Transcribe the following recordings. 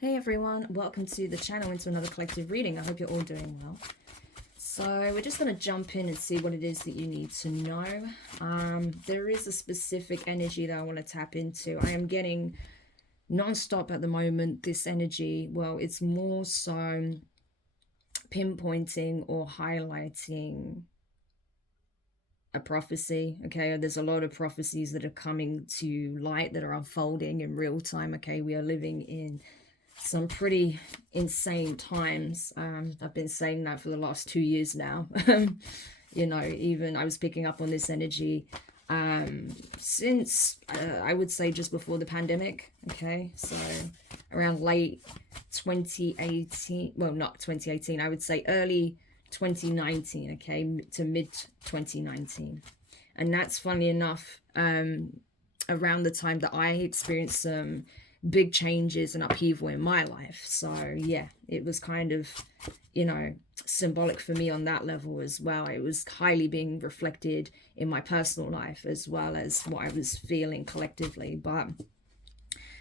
Hey everyone, welcome to the channel, into another collective reading. I hope you're all doing well. So we're just going to jump in and see what it is that you need to know. There is a specific energy that I want to tap into. I am getting non-stop at the moment this energy. Well, it's more so pinpointing or highlighting a prophecy. Okay, there's a lot of prophecies that are coming to light, that are unfolding in real time. Okay, we are living in some pretty insane times. I've been saying that for the last 2 years now. You know, even I was picking up on this energy since I would say just before the pandemic. Okay, so around late 2018, well, not 2018, I would say early 2019, okay, to mid 2019. And that's, funny enough, around the time that I experienced some big changes and upheaval in my life. So yeah, it was kind of, you know, symbolic for me on that level as well. It was highly being reflected in my personal life as well as what I was feeling collectively. But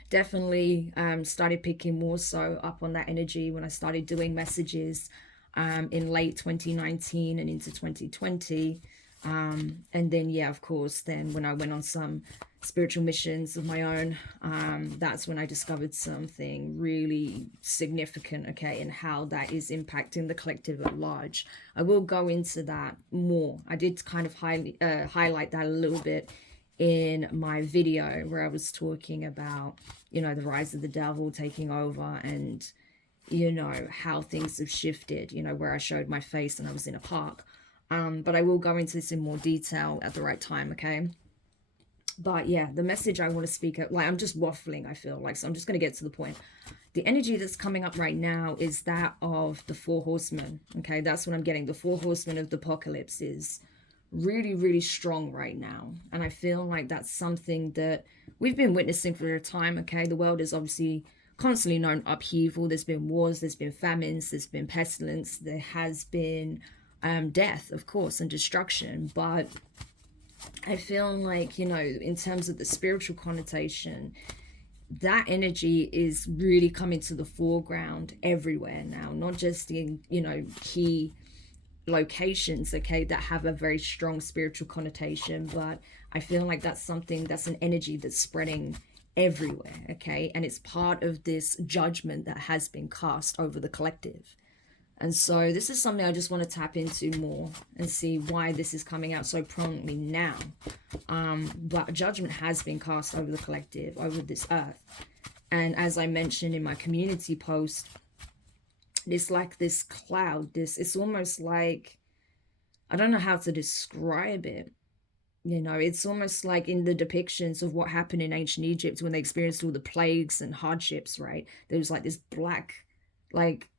definitely started picking more so up on that energy when I started doing messages in late 2019 and into 2020. And then, yeah, of course, then when I went on some spiritual missions of my own, that's when I discovered something really significant, okay, and how that is impacting the collective at large. I will go into that more. I did kind of highlight that a little bit in my video where I was talking about, you know, the rise of the devil taking over, and, you know, how things have shifted, you know, where I showed my face and I was in a park. But I will go into this in more detail at the right time, okay? But yeah, the message I want to speak at, like, I'm just waffling, I feel like, so I'm just going to get to the point. The energy that's coming up right now is that of the four horsemen, okay? That's what I'm getting. The four horsemen of the apocalypse is really, really strong right now. And I feel like that's something that we've been witnessing for a time, okay? The world is obviously constantly known upheaval. There's been wars, there's been famines, there's been pestilence, there has been death, of course, and destruction. But I feel like, you know, in terms of the spiritual connotation, that energy is really coming to the foreground everywhere now, not just in, you know, key locations, okay, that have a very strong spiritual connotation, but I feel like that's something, that's an energy that's spreading everywhere, okay, and it's part of this judgment that has been cast over the collective. And so this is something I just want to tap into more and see why this is coming out so prominently now. But judgment has been cast over the collective, over this earth. And as I mentioned in my community post, it's like this cloud, it's almost like, I don't know how to describe it. You know, it's almost like in the depictions of what happened in ancient Egypt when they experienced all the plagues and hardships, right? There was like this black, like,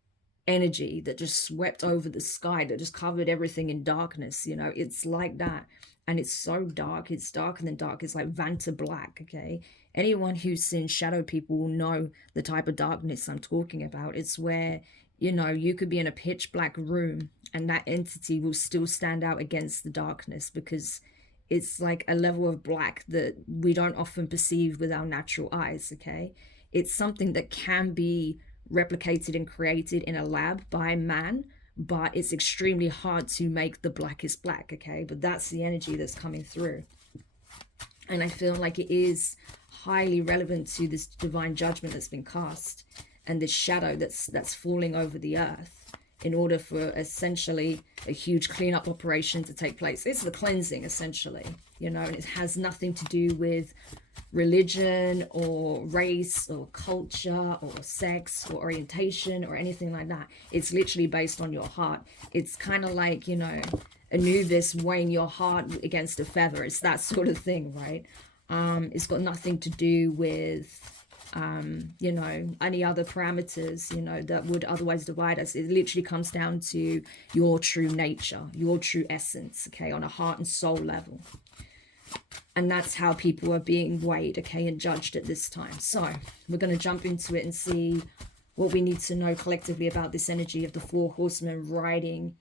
energy that just swept over the sky, that just covered everything in darkness. You know, it's like that. And it's so dark, it's darker than dark. It's like Vanta black, okay? Anyone who's seen shadow people will know the type of darkness I'm talking about. It's where, you know, you could be in a pitch black room and that entity will still stand out against the darkness, because it's like a level of black that we don't often perceive with our natural eyes, okay? It's something that can be replicated and created in a lab by man, but it's extremely hard to make the blackest black, okay? But that's the energy that's coming through. And I feel like it is highly relevant to this divine judgment that's been cast, and this shadow that's falling over the earth, in order for essentially a huge cleanup operation to take place. It's the cleansing, essentially, you know, and it has nothing to do with religion or race or culture or sex or orientation or anything like that. It's literally based on your heart. It's kind of like, you know, Anubis weighing your heart against a feather. It's that sort of thing, right? It's got nothing to do with you know, any other parameters, you know, that would otherwise divide us. It literally comes down to your true nature, your true essence, okay, on a heart and soul level. And that's how people are being weighed, okay, and judged at this time. So we're going to jump into it and see what we need to know collectively about this energy of the four horsemen riding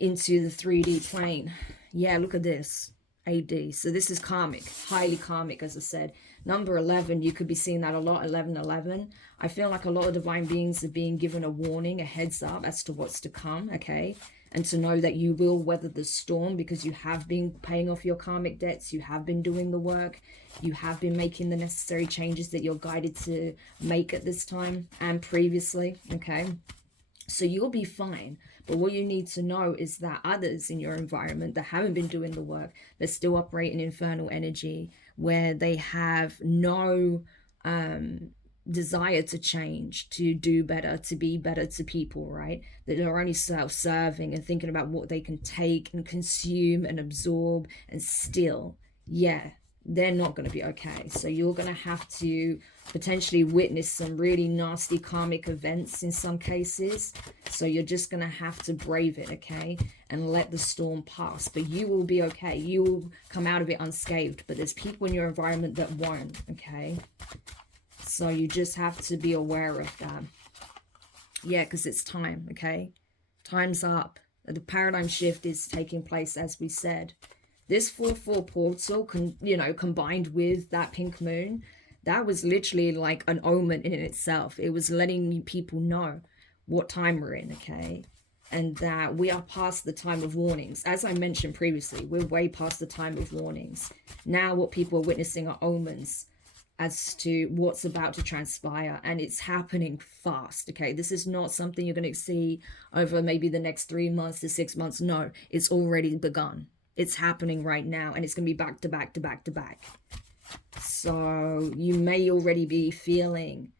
into the 3D plane. Yeah, look at this. AD. So this is karmic, highly karmic, as I said. number 11, you could be seeing that a lot, 1111. I feel like a lot of divine beings are being given a warning, a heads up as to what's to come, okay? And to know that you will weather the storm because you have been paying off your karmic debts, you have been doing the work, you have been making the necessary changes that you're guided to make at this time and previously, okay? So you'll be fine. But what you need to know is that others in your environment that haven't been doing the work, they're still operating infernal energy where they have no desire to change, to do better, to be better to people, right? That are only self-serving and thinking about what they can take and consume and absorb and steal. Yeah, they're not going to be okay. So you're going to have to potentially witness some really nasty karmic events in some cases. So you're just going to have to brave it, okay? And let the storm pass. But you will be okay. You will come out of it unscathed. But there's people in your environment that won't, okay? So you just have to be aware of that. Yeah, because it's time, okay? Time's up. The paradigm shift is taking place, as we said. This 4-4 portal, combined with that pink moon, that was literally like an omen in itself. It was letting people know what time we're in, okay? And that we are past the time of warnings. As I mentioned previously, we're way past the time of warnings. Now what people are witnessing are omens as to what's about to transpire, and it's happening fast, okay? This is not something you're going to see over maybe the next 3 months to 6 months. No, it's already begun. It's happening right now, and it's going to be back to back to back to back. So you may already be feeling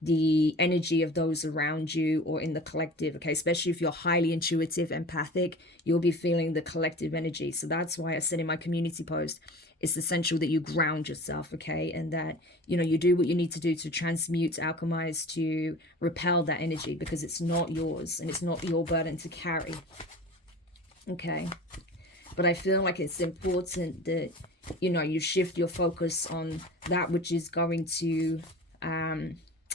the energy of those around you or in the collective, okay? Especially if you're highly intuitive, empathic, you'll be feeling the collective energy. So that's why I said in my community post, it's essential that you ground yourself, okay? And that, you do what you need to do to transmute, alchemize, to repel that energy, because it's not yours and it's not your burden to carry, okay? But I feel like it's important that, you shift your focus on that which is going to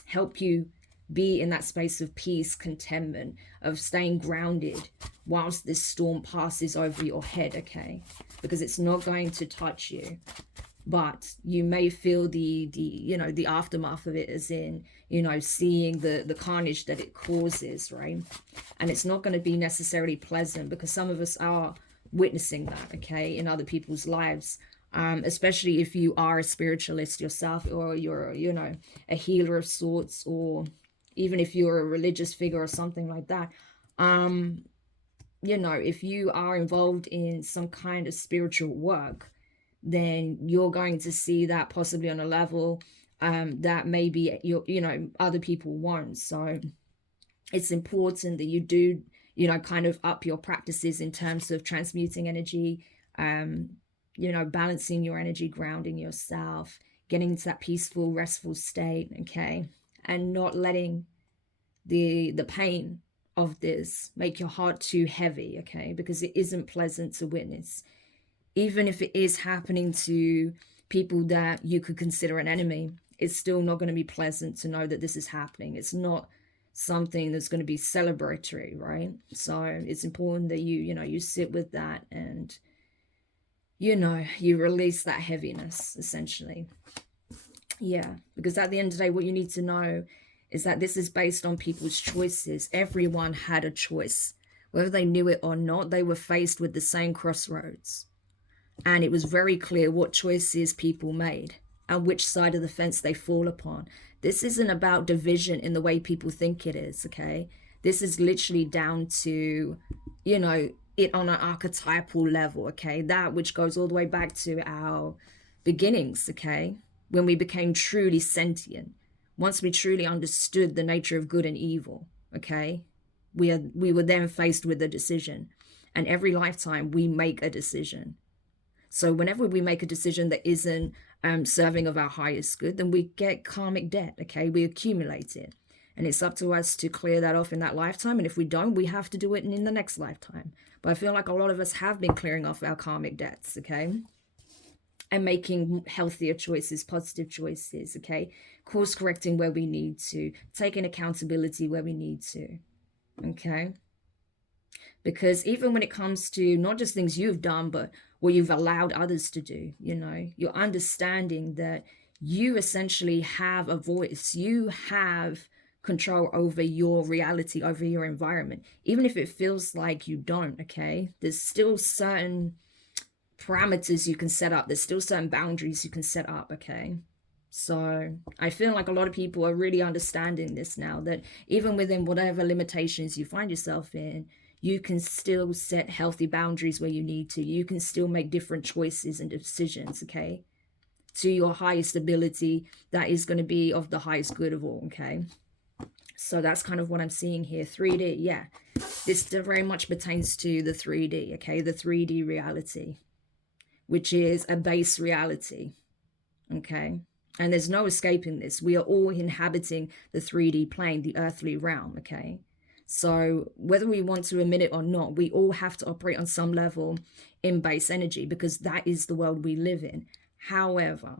help you be in that space of peace, contentment, of staying grounded whilst this storm passes over your head, okay? Because it's not going to touch you, but you may feel the aftermath of it, as in, seeing the carnage that it causes, right? And it's not going to be necessarily pleasant, because some of us are witnessing that, okay, in other people's lives. Especially if you are a spiritualist yourself, or you're, a healer of sorts, or even if you're a religious figure or something like that. If you are involved in some kind of spiritual work, then you're going to see that possibly on a level that maybe other people won't. So it's important that you do, kind of up your practices in terms of transmuting energy, balancing your energy, grounding yourself, getting into that peaceful, restful state, okay? And not letting the pain of this make your heart too heavy, okay? Because it isn't pleasant to witness. Even if it is happening to people that you could consider an enemy, it's still not going to be pleasant to know that this is happening. It's not something that's going to be celebratory, right? So it's important that you sit with that, and you release that heaviness, essentially. Yeah, because at the end of the day, what you need to know is that this is based on people's choices. Everyone had a choice. Whether they knew it or not, they were faced with the same crossroads. And it was very clear what choices people made and which side of the fence they fall upon. This isn't about division in the way people think it is, okay? This is literally down to, it on an archetypal level, okay? That which goes all the way back to our beginnings, okay? When we became truly sentient. Once we truly understood the nature of good and evil, okay? We were then faced with a decision. And every lifetime we make a decision. So whenever we make a decision that isn't serving of our highest good, then we get karmic debt, okay? We accumulate it. And it's up to us to clear that off in that lifetime. And if we don't, we have to do it in the next lifetime. But I feel like a lot of us have been clearing off our karmic debts, okay? And making healthier choices, positive choices, okay? Course correcting where we need to. Taking accountability where we need to, okay? Because even when it comes to not just things you've done, but what you've allowed others to do, you're understanding that you essentially have a voice. You have control over your reality, over your environment, even if it feels like you don't. Okay, there's still certain parameters you can set up, there's still certain boundaries you can set up. Okay, so I feel like a lot of people are really understanding this now, that even within whatever limitations you find yourself in, you can still set healthy boundaries where you need to. You can still make different choices and decisions, okay, to your highest ability that is going to be of the highest good of all. Okay, so that's kind of what I'm seeing here. 3D, yeah, this very much pertains to the 3D, okay, the 3D reality, which is a base reality, okay, and there's no escaping this. We are all inhabiting the 3D plane, the earthly realm, okay. So whether we want to admit it or not, we all have to operate on some level in base energy, because that is the world we live in. However,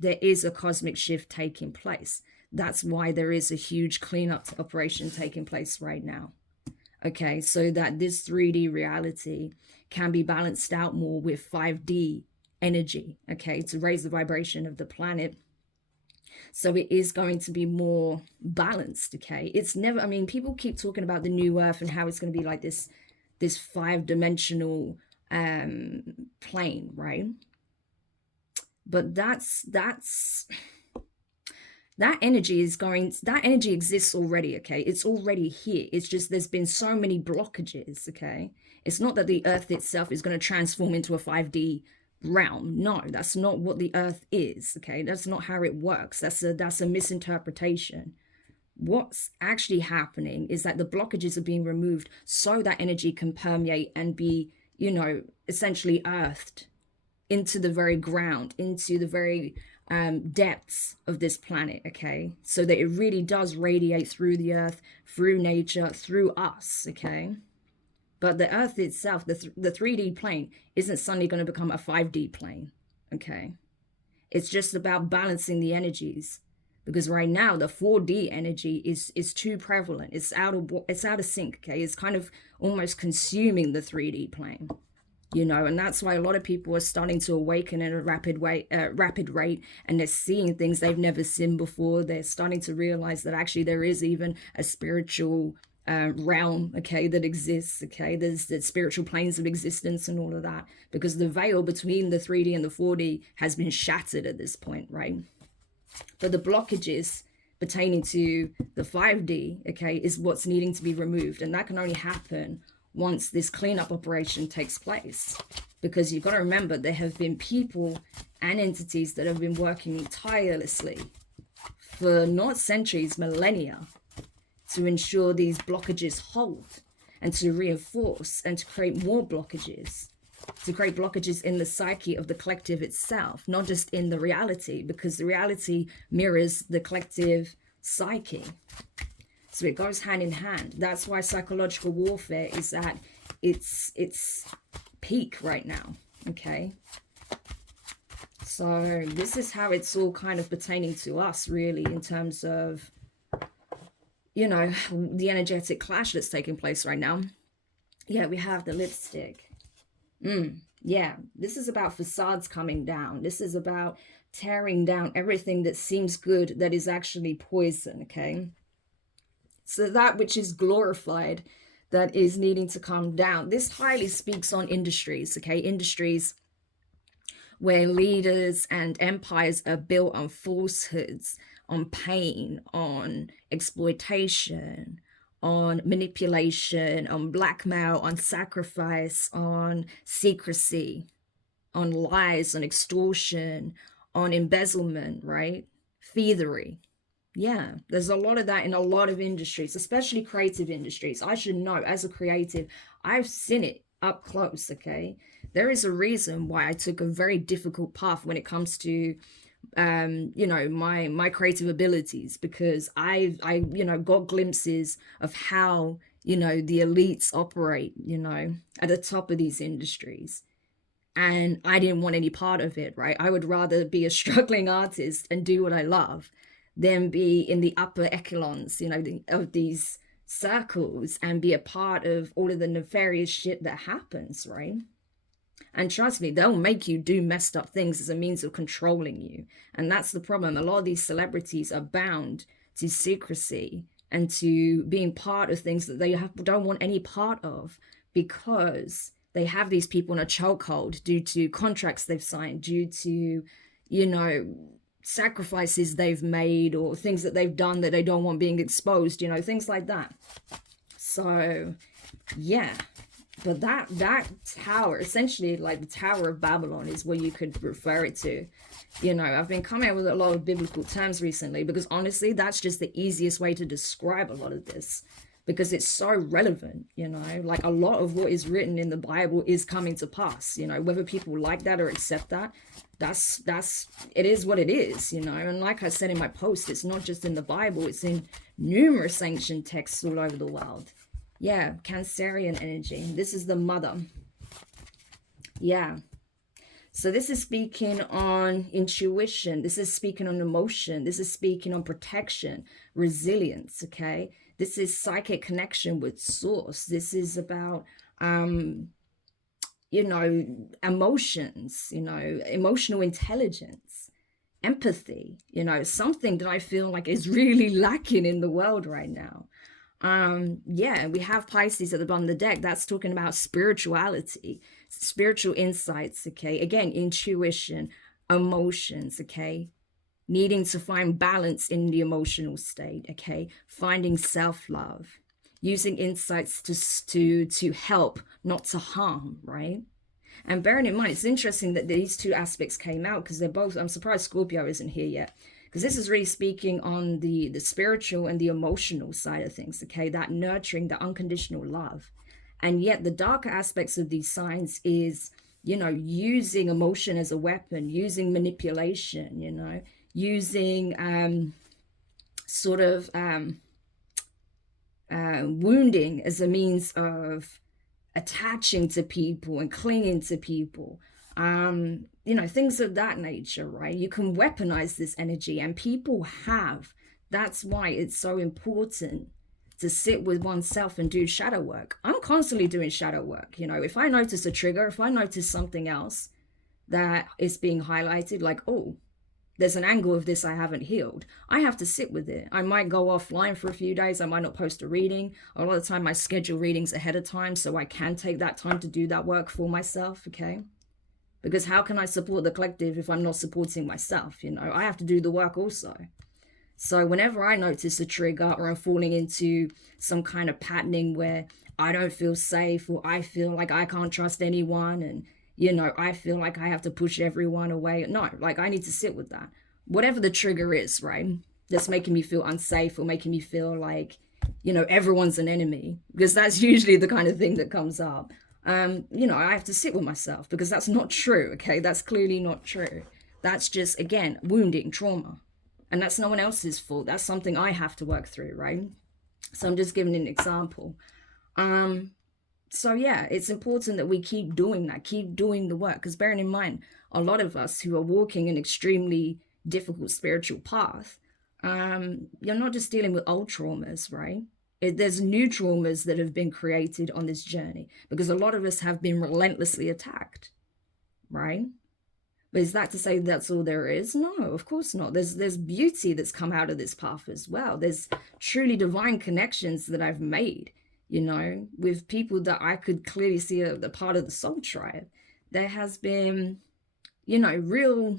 there is a cosmic shift taking place. That's why there is a huge cleanup operation taking place right now. Okay, so that this 3D reality can be balanced out more with 5D energy, okay, to raise the vibration of the planet. So it is going to be more balanced, okay. It's never, I mean, people keep talking about the new earth and how it's going to be like this 5-dimensional plane, right? But that energy exists already, okay. It's already here. It's just there's been so many blockages, okay. It's not that the earth itself is going to transform into a 5D realm. No, that's not what the earth is, okay. That's not how it works. That's a misinterpretation. What's actually happening is that the blockages are being removed so that energy can permeate and be, you know, essentially earthed into the very ground, into the very depths of this planet, okay, so that it really does radiate through the earth, through nature, through us, okay. But the earth itself, the 3D plane, isn't suddenly going to become a 5D plane, okay. It's just about balancing the energies, because right now the 4D energy is too prevalent. It's out of sync, okay. It's kind of almost consuming the 3D plane, you know, and that's why a lot of people are starting to awaken at a rapid rate, and they're seeing things they've never seen before. They're starting to realize that actually there is even a spiritual realm, okay, that exists, okay. There's the spiritual planes of existence and all of that, because the veil between the 3D and the 4D has been shattered at this point, right? But the blockages pertaining to the 5D, okay, is what's needing to be removed, and that can only happen once this cleanup operation takes place. Because you've got to remember, there have been people and entities that have been working tirelessly for not centuries, millennia, to ensure these blockages hold, and to reinforce and to create more blockages, to create blockages in the psyche of the collective itself, not just in the reality, because the reality mirrors the collective psyche. So it goes hand in hand. That's why psychological warfare is at its peak right now, okay? So this is how it's all kind of pertaining to us, really, in terms of, you know, the energetic clash that's taking place right now. Yeah, we have the lipstick. Yeah, this is about facades coming down. This is about tearing down everything that seems good that is actually poison, okay? So that which is glorified, that is needing to come down. This highly speaks on industries, okay? Industries where leaders and empires are built on falsehoods, on pain, on exploitation, on manipulation, on blackmail, on sacrifice, on secrecy, on lies, on extortion, on embezzlement, right? Thievery. Yeah, there's a lot of that in a lot of industries, especially creative industries. I should know, as a creative, I've seen it up close, okay? There is a reason why I took a very difficult path when it comes to, you know, my creative abilities, because I you know, got glimpses of how, you know, the elites operate, you know, at the top of these industries. And I didn't want any part of it, right? I would rather be a struggling artist and do what I love than be in the upper echelons, you know, of these circles and be a part of all of the nefarious shit that happens, right? And trust me, they'll make you do messed up things as a means of controlling you. And that's the problem. A lot of these celebrities are bound to secrecy and to being part of things that they don't want any part of, because they have these people in a chokehold due to contracts they've signed, due to, you know, sacrifices they've made, or things that they've done that they don't want being exposed, you know, things like that. So yeah, but that tower, essentially like the Tower of Babylon, is what you could refer it to. You know, I've been coming up with a lot of biblical terms recently, because honestly, that's just the easiest way to describe a lot of this, because it's so relevant. You know, like a lot of what is written in the Bible is coming to pass. You know, whether people like that or accept that, that's it is what it is. You know, and like I said in my post, it's not just in the Bible, it's in numerous ancient texts all over the world. Yeah, Cancerian energy. This is the mother. Yeah. So this is speaking on intuition. This is speaking on emotion. This is speaking on protection, resilience, okay? This is psychic connection with source. This is about, you know, emotions, you know, emotional intelligence, empathy, you know, something that I feel like is really lacking in the world right now. Yeah, we have Pisces at the bottom of the deck. That's talking about spirituality, spiritual insights, okay? Again, intuition, emotions, okay? Needing to find balance in the emotional state, okay? Finding self-love, using insights to help, not to harm, right? And bearing in mind, it's interesting that these two aspects came out, because they're both, I'm surprised Scorpio isn't here yet, because this is really speaking on the spiritual and the emotional side of things, okay? That nurturing, the unconditional love. And yet the darker aspects of these signs is, you know, using emotion as a weapon, using manipulation, you know, using wounding as a means of attaching to people and clinging to people. You know, things of that nature, right? You can weaponize this energy, and people have. That's why it's so important to sit with oneself and do shadow work. I'm constantly doing shadow work. You know, if I notice a trigger, if I notice something else that is being highlighted, like, oh, there's an angle of this I haven't healed, I have to sit with it. I might go offline for a few days. I might not post a reading. A lot of the time I schedule readings ahead of time, so I can take that time to do that work for myself, okay? Because how can I support the collective if I'm not supporting myself? You know, I have to do the work also. So whenever I notice a trigger, or I'm falling into some kind of patterning where I don't feel safe, or I feel like I can't trust anyone, and, you know, I feel like I have to push everyone away. No, like I need to sit with that. Whatever the trigger is, right? That's making me feel unsafe, or making me feel like, you know, everyone's an enemy, because that's usually the kind of thing that comes up. You know, I have to sit with myself, because that's not true, okay? That's clearly not true. That's just, again, wounding, trauma. And that's no one else's fault. That's something I have to work through, right? So I'm just giving an example. So yeah, it's important that we keep doing that, keep doing the work, because bearing in mind, a lot of us who are walking an extremely difficult spiritual path, you're not just dealing with old traumas, right? There's new traumas that have been created on this journey, because a lot of us have been relentlessly attacked, right? But is that to say that's all there is? No, of course not. There's beauty that's come out of this path as well. There's truly divine connections that I've made, you know, with people that I could clearly see are the part of the soul tribe. There has been, you know, real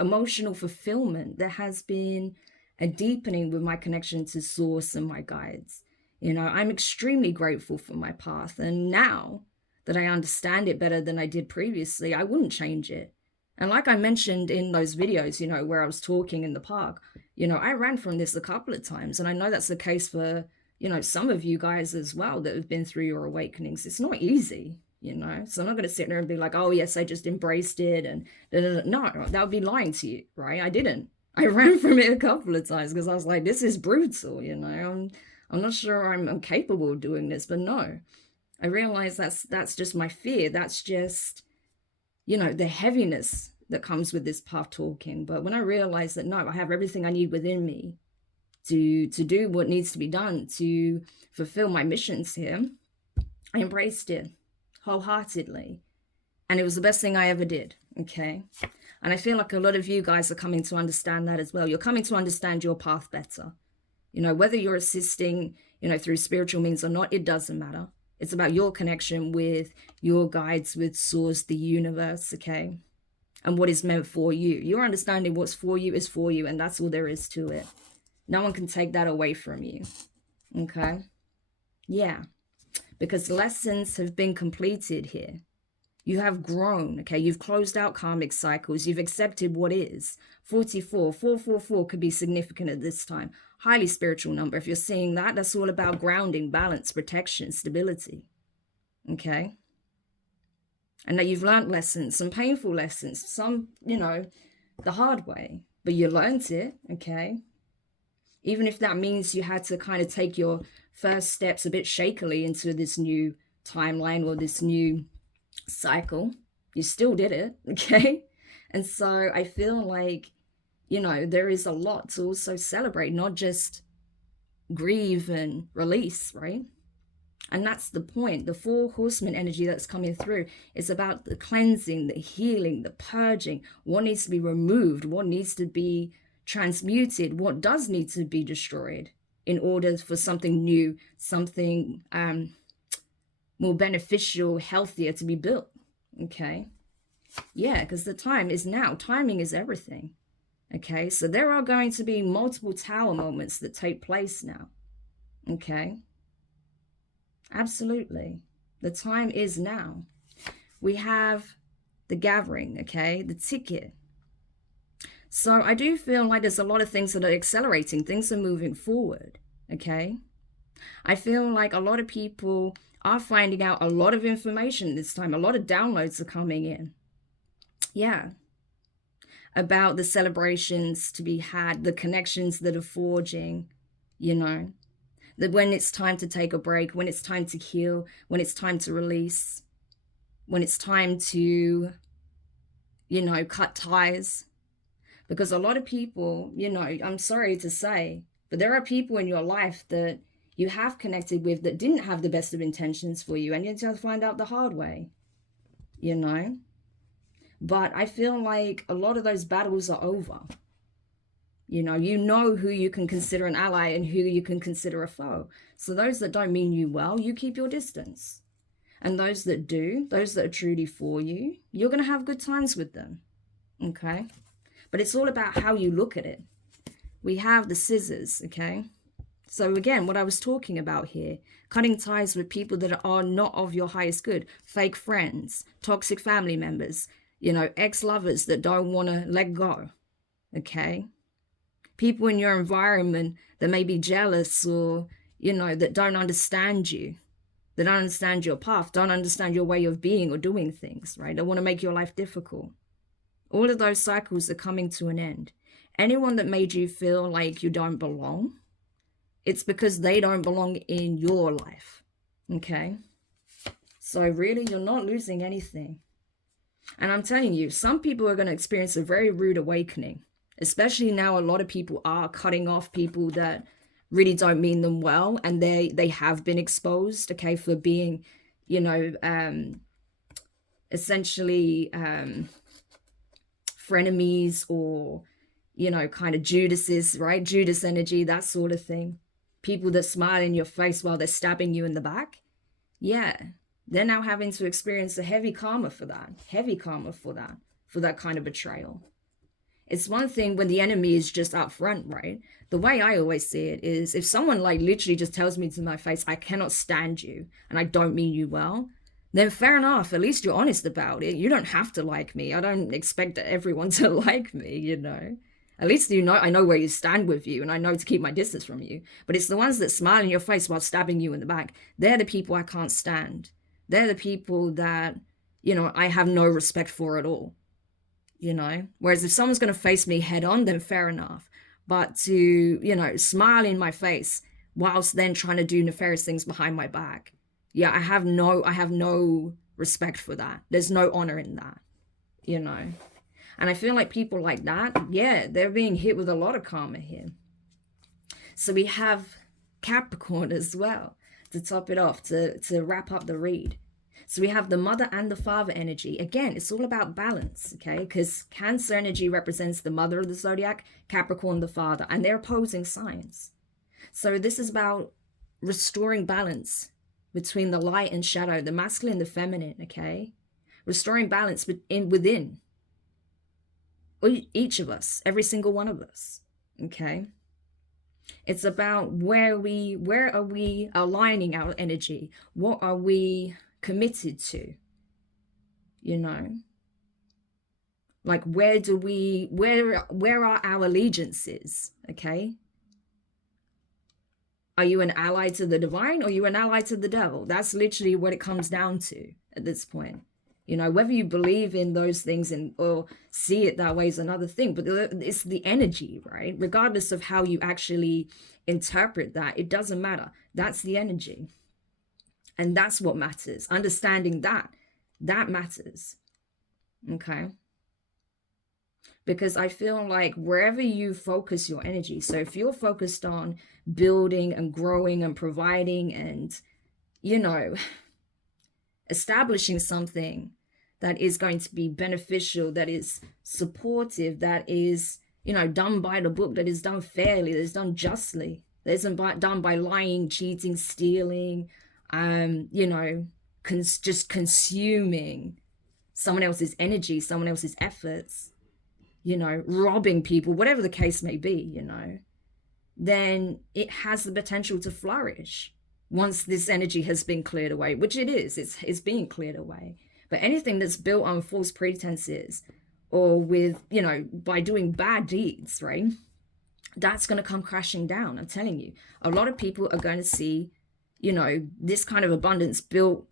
emotional fulfillment. There has been a deepening with my connection to source and my guides. You know, I'm extremely grateful for my path. And now that I understand it better than I did previously, I wouldn't change it. And like I mentioned in those videos, you know, where I was talking in the park, you know, I ran from this a couple of times. And I know that's the case for, you know, some of you guys as well that have been through your awakenings. It's not easy, you know. So I'm not going to sit there and be like, oh, yes, I just embraced it. And no, that would be lying to you, right? I didn't. I ran from it a couple of times because I was like, this is brutal, you know. I'm not sure I'm capable of doing this, but no. I realize that's just my fear. That's just, you know, the heaviness that comes with this path talking. But when I realized that, no, I have everything I need within me to do what needs to be done to fulfill my missions here, I embraced it wholeheartedly. And it was the best thing I ever did, okay? And I feel like a lot of you guys are coming to understand that as well. You're coming to understand your path better. You know, whether you're assisting, you know, through spiritual means or not, it doesn't matter. It's about your connection with your guides, with Source, the universe, okay? And what is meant for you. You're understanding what's for you is for you, and that's all there is to it. No one can take that away from you, okay? Yeah, because lessons have been completed here. You have grown, okay? You've closed out karmic cycles. You've accepted what is. 44, 444 could be significant at this time. Highly spiritual number. If you're seeing that, that's all about grounding, balance, protection, stability, okay? And that you've learned lessons, some painful lessons, some, you know, the hard way. But you learned it, okay? Even if that means you had to kind of take your first steps a bit shakily into this new timeline or this new cycle, you still did it, okay? And so I feel like, you know, there is a lot to also celebrate, not just grieve and release, right? And that's the point. The 4 horsemen energy that's coming through is about the cleansing, the healing, the purging, what needs to be removed, what needs to be transmuted, what does need to be destroyed in order for something new, something more beneficial, healthier to be built, okay? Yeah, because the time is now. Timing is everything, okay? So there are going to be multiple tower moments that take place now, okay? Absolutely. The time is now. We have the gathering, okay? The ticket. So I do feel like there's a lot of things that are accelerating. Things are moving forward, okay? I feel like a lot of people are finding out a lot of information this time. A lot of downloads are coming in. Yeah. About the celebrations to be had, the connections that are forging, you know. That when it's time to take a break, when it's time to heal, when it's time to release, when it's time to, you know, cut ties. Because a lot of people, you know, I'm sorry to say, but there are people in your life that you have connected with that didn't have the best of intentions for you, and you just find out the hard way, you know. But I feel like a lot of those battles are over. You know who you can consider an ally and who you can consider a foe. So those that don't mean you well, you keep your distance. And those that do, those that are truly for you, you're going to have good times with them, okay? But it's all about how you look at it. We have the scissors, okay? So again, what I was talking about here, cutting ties with people that are not of your highest good, fake friends, toxic family members, you know, ex-lovers that don't want to let go, okay? People in your environment that may be jealous or, you know, that don't understand you, that don't understand your path, don't understand your way of being or doing things, right? They want to make your life difficult. All of those cycles are coming to an end. Anyone that made you feel like you don't belong, it's because they don't belong in your life, okay? So really, you're not losing anything. And I'm telling you, some people are going to experience a very rude awakening, especially now a lot of people are cutting off people that really don't mean them well, and they have been exposed, okay, for being, you know, essentially frenemies or, you know, kind of Judases, right? Judas energy, that sort of thing. People that smile in your face while they're stabbing you in the back. Yeah, they're now having to experience a heavy karma for that. Heavy karma for that kind of betrayal. It's one thing when the enemy is just up front, right? The way I always see it is if someone like literally just tells me to my face, I cannot stand you and I don't mean you well, then fair enough. At least you're honest about it. You don't have to like me. I don't expect everyone to like me, you know. At least you know I know where you stand with you and I know to keep my distance from you. But it's the ones that smile in your face while stabbing you in the back. They're the people I can't stand. They're the people that, you know, I have no respect for at all. You know, whereas if someone's going to face me head on, then fair enough. But to, you know, smile in my face whilst then trying to do nefarious things behind my back. Yeah, I have no respect for that. There's no honor in that, you know. And I feel like people like that, yeah, they're being hit with a lot of karma here. So we have Capricorn as well to top it off, to wrap up the read. So we have the mother and the father energy. Again, it's all about balance, okay? Because Cancer energy represents the mother of the zodiac, Capricorn the father, and they're opposing signs. So this is about restoring balance between the light and shadow, the masculine and the feminine, okay? Restoring balance within each of us, every single one of us, okay? It's about where are we aligning our energy? What are we committed to? You know, like where are our allegiances? Okay, are you an ally to the divine or are you an ally to the devil? That's literally what it comes down to at this point. You know, whether you believe in those things or see it that way is another thing, but it's the energy, right? Regardless of how you actually interpret that, it doesn't matter. That's the energy. And that's what matters. Understanding that matters. Okay? Because I feel like wherever you focus your energy, so if you're focused on building and growing and providing and, you know, establishing something that is going to be beneficial, that is supportive, that is, you know, done by the book, that is done fairly, that is done justly, that isn't done by lying, cheating, stealing, you know, just consuming someone else's energy, someone else's efforts, you know, robbing people, whatever the case may be, you know, then it has the potential to flourish once this energy has been cleared away, which it is, it's being cleared away. But anything that's built on false pretenses or with, you know, by doing bad deeds, right, that's going to come crashing down. I'm telling you, a lot of people are going to see, you know, this kind of abundance built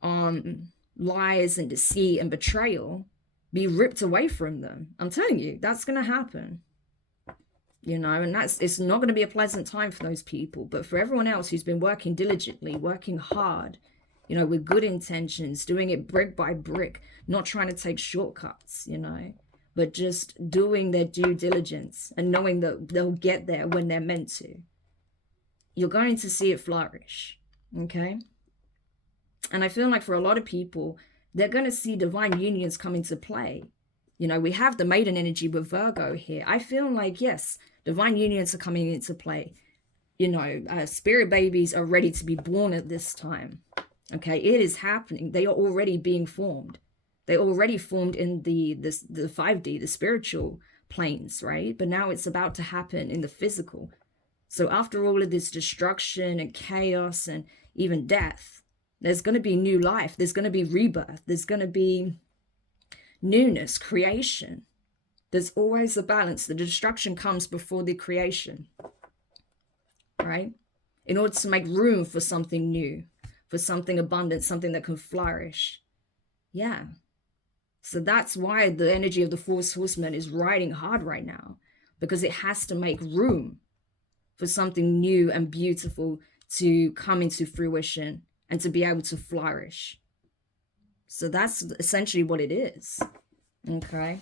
on lies and deceit and betrayal be ripped away from them. I'm telling you, that's going to happen. You know, and it's not going to be a pleasant time for those people. But for everyone else who's been working diligently, working hard, you know, with good intentions, doing it brick by brick, not trying to take shortcuts, you know, but just doing their due diligence and knowing that they'll get there when they're meant to, you're going to see it flourish, okay? And I feel like for a lot of people, they're going to see divine unions come into play. You know, we have the maiden energy with Virgo here. I feel like, yes, divine unions are coming into play. You know, spirit babies are ready to be born at this time. Okay, it is happening. They are already being formed. They already formed in the 5D, the spiritual planes, right? But now it's about to happen in the physical. So after all of this destruction and chaos and even death, there's going to be new life. There's going to be rebirth. There's going to be newness, creation. There's always a balance. The destruction comes before the creation, right? In order to make room for something new, for something abundant, something that can flourish. Yeah. So that's why the energy of the Fourth Horseman is riding hard right now, because it has to make room for something new and beautiful to come into fruition and to be able to flourish. So that's essentially what it is. Okay.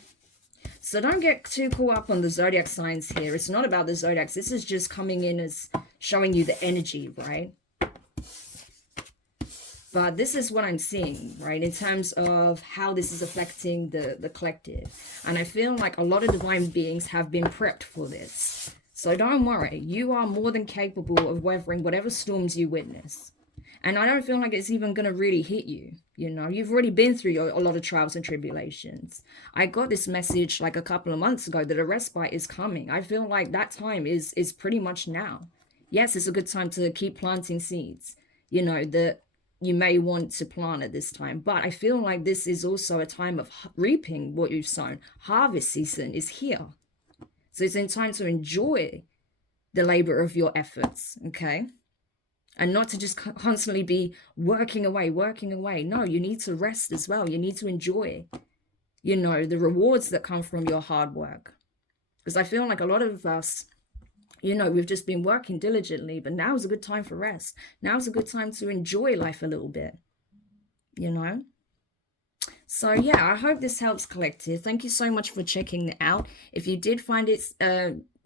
So don't get too caught up on the zodiac signs here. It's not about the zodiacs. This is just coming in as showing you the energy, right? But this is what I'm seeing, right, in terms of how this is affecting the collective. And I feel like a lot of divine beings have been prepped for this. So don't worry. You are more than capable of weathering whatever storms you witness. And I don't feel like it's even going to really hit you. You know, you've already been through a lot of trials and tribulations. I got this message like a couple of months ago that a respite is coming. I feel like that time is pretty much now. Yes, it's a good time to keep planting seeds, you know, that you may want to plant at this time. But I feel like this is also a time of reaping what you've sown. Harvest season is here. So it's in time to enjoy the labor of your efforts, okay? And not to just constantly be working away. No, you need to rest as well. You need to enjoy, you know, the rewards that come from your hard work. Because I feel like a lot of us, you know, we've just been working diligently, but now is a good time for rest. Now is a good time to enjoy life a little bit, you know? So yeah, I hope this helps, collective. Thank you so much for checking it out. If you did find it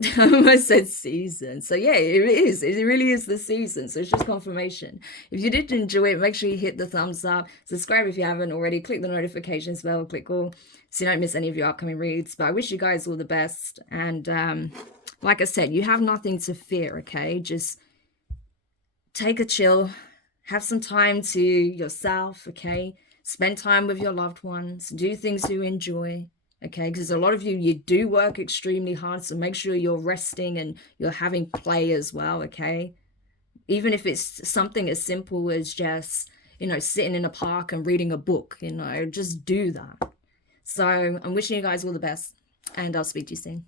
I almost said season. So yeah, it is. It really is the season. So it's just confirmation. If you did enjoy it, make sure you hit the thumbs up. Subscribe if you haven't already. Click the notifications bell. Click all so you don't miss any of your upcoming reads. But I wish you guys all the best. And like I said, you have nothing to fear, okay? Just take a chill. Have some time to yourself, okay? Spend time with your loved ones. Do things you enjoy. Okay, because a lot of you do work extremely hard, so make sure you're resting and you're having play as well, okay? Even if it's something as simple as just, sitting in a park and reading a book, just do that. So I'm wishing you guys all the best, and I'll speak to you soon.